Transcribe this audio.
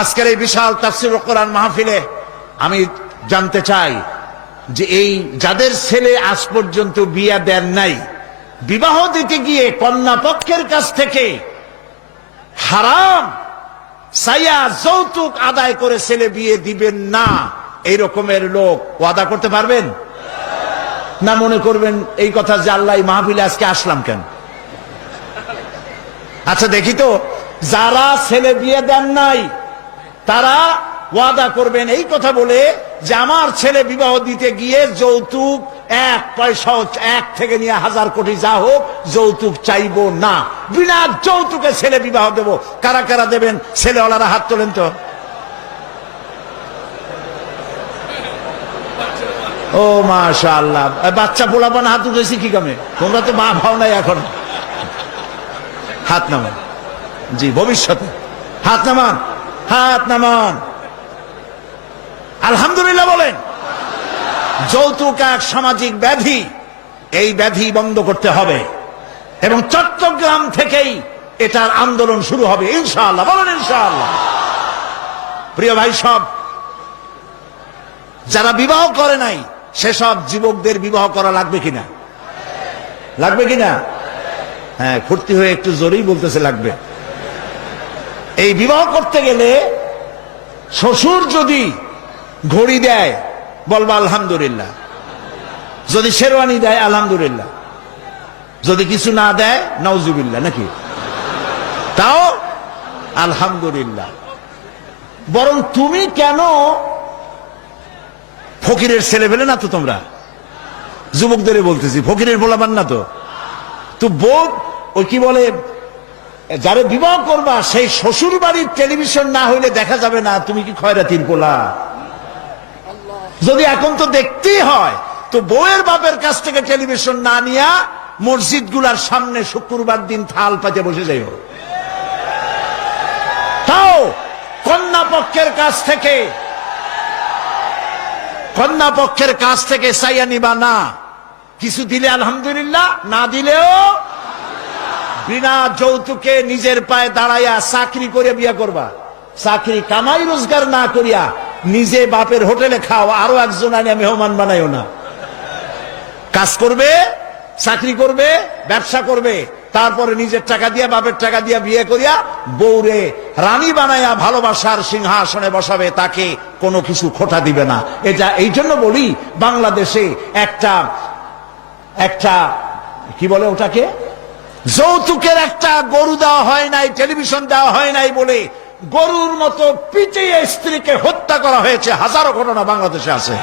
আজকের এই বিশাল তাফসির কোরআন মাহফিলে আমি জানতে চাই যে এই যাদের ছেলে আজ পর্যন্ত বিয়া দেন নাই, বিবাহ দিতে গিয়ে কন্যা পক্ষের কাছ থেকে হারাম, সাইয়া যৌতুক আদায় করে ছেলে বিয়ে দিবেন না, এই রকমের লোক ওয়াদা করতে পারবেন? না মনে করবেন এই কথা যে আল্লাহ মাহফিলে আজকে আসলাম কেন? আচ্ছা দেখি তো, যারা ছেলে বিয়ে দেন নাই তারা ওয়াদা করবেন এই কথা বলে যে আমার ছেলে বিবাহ দিতে গিয়ে যৌতুক এক পয়সা এক থেকে নিয়ে হাজার কোটি যা হোক, যৌতুক চাইব না। বিনা যৌতুকে ছেলে বিবাহ দেব। কারা কারা দেবেন? ছেলেওয়ালারা হাত তোলেন তো। ও মাশা আল্লাহ বাচ্চা পোলাপান হাত উঠেছি কি কামে? তোমরা তো মা ভাও নাই এখন। হাত নামান। জি, ভবিষ্যতে। হাত নামান। হাত নামান। আলহামদুলিল্লাহ বলেন, যৌতুক এক সামাজিক ব্যাধি, এই ব্যাধি বন্ধ করতে হবে। এবং চট্টগ্রাম থেকেই এটার আন্দোলন শুরু হবে। ইনশাআল্লাহ, বলেন ইনশাআল্লাহ। প্রিয় ভাই সব, যারা বিবাহ করে নাই, সেসব যুবকদের বিবাহ করা লাগবে কিনা? লাগবে কিনা? হ্যাঁ ফুর্তি হয়ে একটু জোরেই বলতেছে লাগবে। এই বিবাহ করতে গেলে শ্বশুর যদি ঘড়ি দেয়, বলবা আলহামদুলিল্লাহ। যদি শেরওয়ানি দেয়, আলহামদুলিল্লাহ। যদি কিছু না দেয় নওজুবিল্লাহ নাকি? তাও আলহামদুলিল্লাহ। বরং তুমি কেন ফকিরের ছেলে পেলে না তো তোমরা? যুবকদের বলতেছি, ফকিরের বলাবার না তো। তো বউ, ওই কি বলে যারা বিবাহ করবা, সেই শ্বশুর বাড়ির টেলিভিশন না হইলে দেখা যাবে না, তুমি কি খয়রাতির পোলা? যদি এখন তো দেখতেই হয়, তো বউয়ের বাপের কাছ থেকে টেলিভিশন না নিয়া মসজিদগুলার সামনে শুক্রবার দিন থাল পাতে বসে যাইও। তাও কন্যা পক্ষের কাছ থেকে কন্যা পক্ষের কাছ থেকে চাইয়া নিবা না। কিছু দিলে আলহামদুলিল্লাহ, না দিলেও বিনা যৌতুকে নিজের পায়ে দাঁড়াইয়া চাকরি করে বিয়া করবা। চাকরি কামাই রোজগার না করিয়া নিজে বাপের হোটেলে খাও, আরও একজন আনিয়া মেহমান বানাইও না। কাজ করবে, চাকরি করবে, ব্যবসা করবে, তারপরে নিজের টাকা দিয়া, বাপের টাকা দিয়া বিয়ে করিয়া বৌরে রানী বানাইয়া ভালোবাসার সিংহাসনে বসাবে, তাকে কোনো কিছু খোটা দিবে না। এটা এই জন্য বলি, বাংলাদেশে একটা একটা, কি বলে ওটাকে? যৌতুকের একটা গরু দেওয়া হয় নাই, টেলিভিশন দেওয়া হয় নাই বলে গরুর মতো পিটিয়ে স্ত্রীকে হত্যা করা হয়েছে। হাজারো ঘটনা বাংলাদেশে আছে।